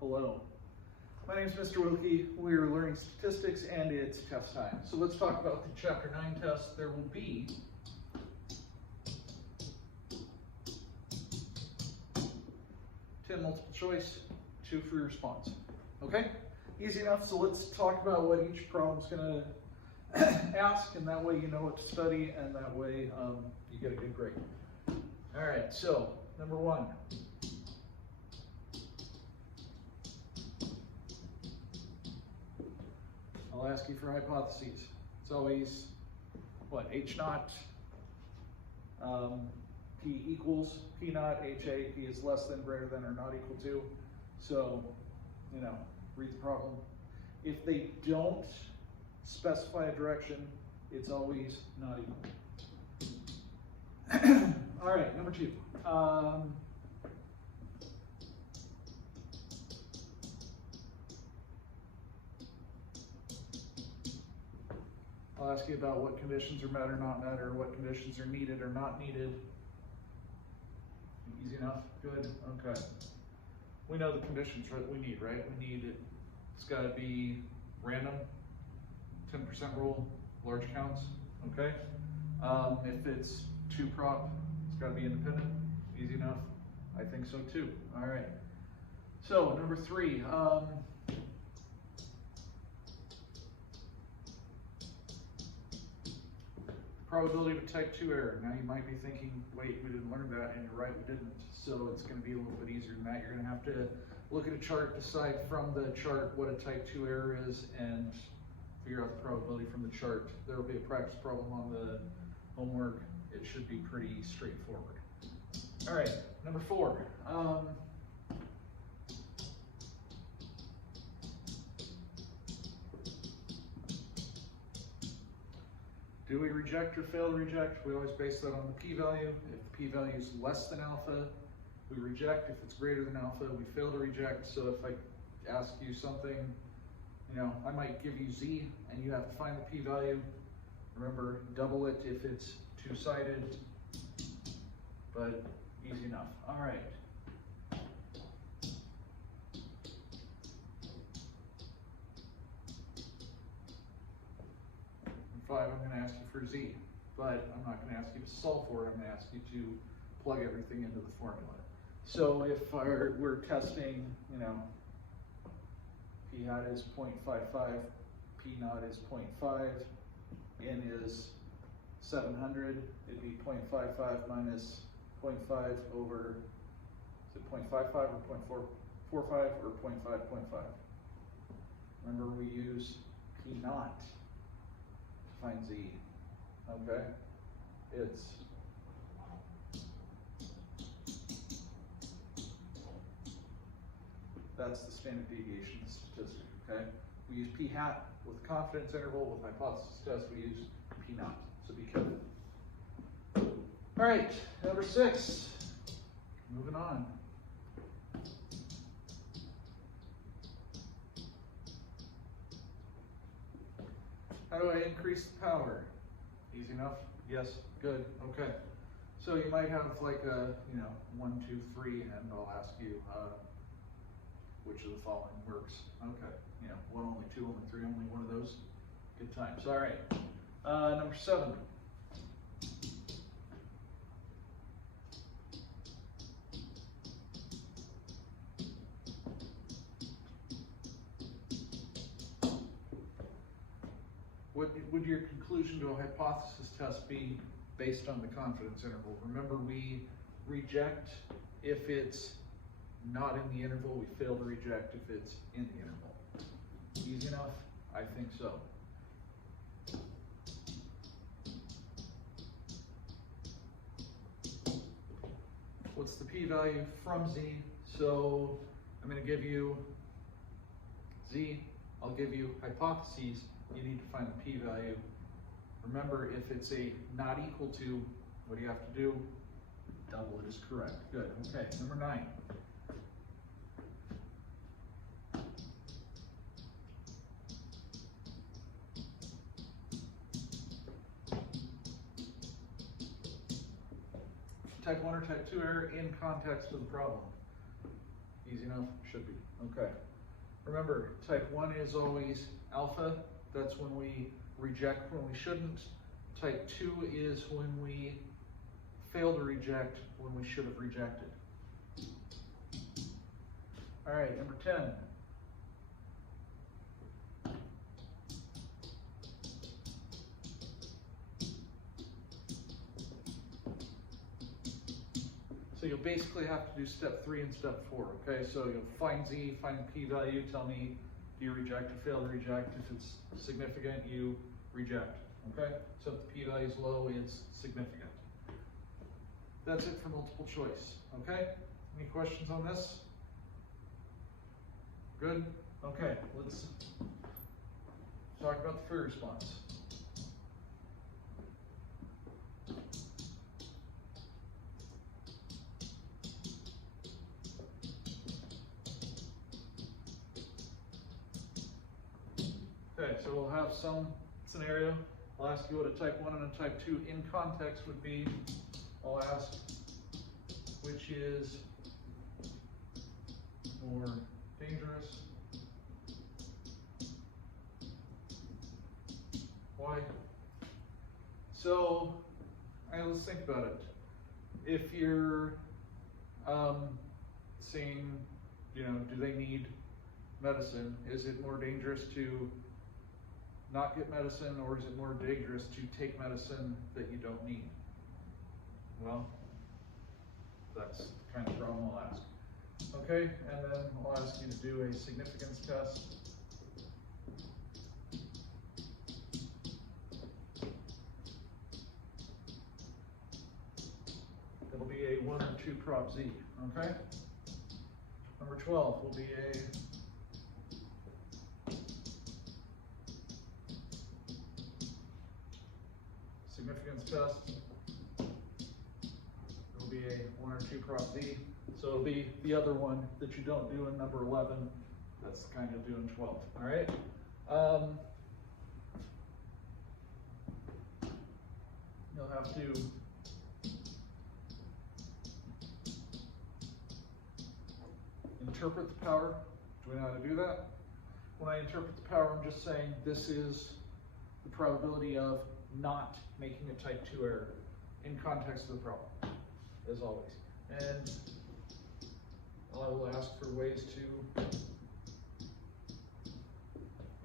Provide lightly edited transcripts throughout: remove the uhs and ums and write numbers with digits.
Hello, my name is Mr. Wilke. We are learning statistics and it's test time. So let's talk about the Chapter 9 test. There will be 10 multiple choice, 2 free response. Okay? Easy enough. So let's talk about what each problem's going to ask, and that way you know what to study, and that way you get a good grade. All right, so number 1. I'll ask you for hypotheses. It's always, what, H naught, P equals P naught, HA, P is less than, greater than, or not equal to. So, you know, read the problem. If they don't specify a direction, it's always not equal. All right, number 2. I'll ask you about what conditions are met or not met, or what conditions are needed or not needed. Easy enough? Good? Okay. We know the conditions we need, right? It's got to be random, 10% rule, large counts, okay? If it's 2 prop, it's got to be independent. Easy enough? I think so too. All right. So, number 3. Probability of a type 2 error. Now you might be thinking, wait, we didn't learn that, and you're right, we didn't. So it's going to be a little bit easier than that. You're going to have to look at a chart, decide from the chart what a type 2 error is, and figure out the probability from the chart. There will be a practice problem on the homework. It should be pretty straightforward. All right, number 4. Do we reject or fail to reject? We always base that on the p-value. If the p-value is less than alpha, we reject. If it's greater than alpha, we fail to reject. So if I ask you something, you know, I might give you z, and you have to find the p-value. Remember, double it if it's two-sided, but easy enough. All right. 5, I'm going to ask you for z, but I'm not going to ask you to solve for it. I'm going to ask you to plug everything into the formula. So if we're testing, you know, p hat is 0.55, p naught is 0.5, n is 700, it'd be 0.55 minus 0.5 over, is it 0.55 or 0.445 or 0.5. Remember, we use p naught to find z, okay? That's the standard deviation statistic, okay? We use p hat with confidence interval. With hypothesis test, we use p naught, so be careful. All right, number 6, moving on. How do I increase the power? Easy enough? Yes, good, okay. So you might have like a, 1, 2, 3, and I'll ask you which of the following works. Okay, 1, only 2, only 3, only one of those. Good times. All right, number 7. What would your conclusion to a hypothesis test be based on the confidence interval? Remember, we reject if it's not in the interval. We fail to reject if it's in the interval. Easy enough? I think so. What's the p-value from z? So I'm going to give you z. I'll give you hypotheses. You need to find the p-value. Remember, if it's a not equal to, what do you have to do? Double it is correct. Good. Okay, number 9. Type 1 or type 2 error in context of the problem. Easy enough? Should be. Okay. Remember, type 1 is always alpha. That's when we reject when we shouldn't. Type 2 is when we fail to reject when we should have rejected. All right, number 10. So you'll basically have to do step 3 and step 4, okay? So you'll find Z, find the p-value, tell me, do you reject or fail to reject? If it's significant, you reject, okay? So if the p-value is low, it's significant. That's it for multiple choice, okay? Any questions on this? Good? Okay, let's talk about the free response. Okay, so we'll have some scenario. I'll ask you what a type 1 and a type 2 in context would be. I'll ask which is more dangerous. Why? So, let's think about it. If you're saying, do they need medicine? Is it more dangerous to not get medicine, or is it more dangerous to take medicine that you don't need? Well, that's the kind of problem I'll ask. Okay, and then I'll ask you to do a significance test. It'll be a 1 or 2 prop Z, okay? Number 12 will be a significance test. It'll be a 1 or 2 prop Z. So it'll be the other one that you don't do in number 11. That's kind of doing 12. All right. You'll have to interpret the power. Do we know how to do that? When I interpret the power, I'm just saying this is the probability of not making a type 2 error in context of the problem, as always. And I will ask for ways to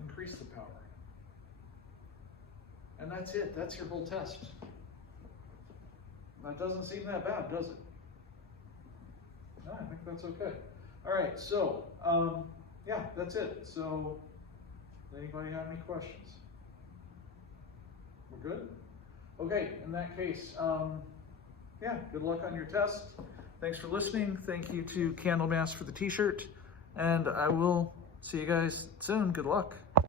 increase the power. And that's it. That's your whole test. That doesn't seem that bad, does it? No, I think that's okay. All right, so, yeah, that's it. So, does anybody have any questions? We're good? Okay, in that case, yeah, good luck on your test. Thanks for listening. Thank you to Candlemass for the t-shirt. And I will see you guys soon. Good luck.